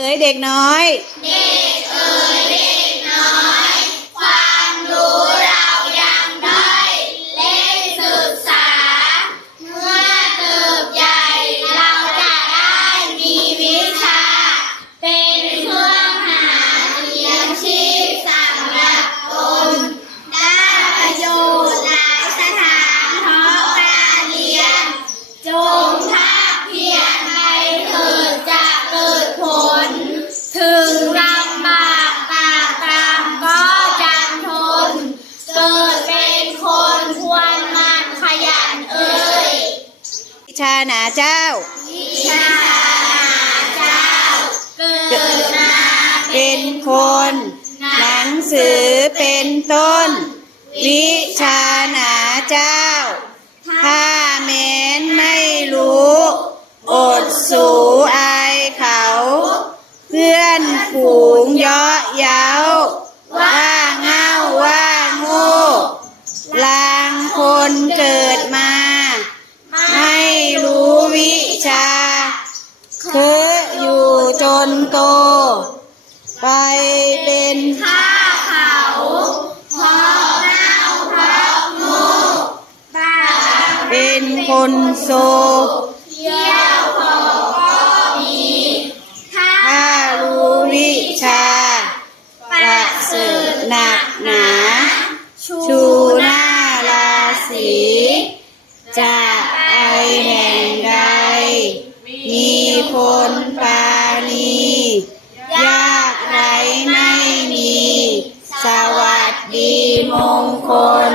เอ๋ยเด็กน้อยเป็น ชาหนาเจ้า วิชาหนาเจ้า เกิดมาเป็นคน หนังสือเป็นต้น วิชาหนาเจ้า ถ้าแม้นไม่รู้ อดสูอายเขา เพื่อนฝูงเยาะเย้าว่าเง่าว่าโง่ลางคนเกิด นโต ไปเป็นข้าเขาพราะเน่าพราะโง่บ้าเป็นคนโซเที่ยวพอก็มีถ้าถ้ารู้วิชา ประเสริฐหนักหนา ชูหน้าราศีจะไปแห่งใด มีคนไป คน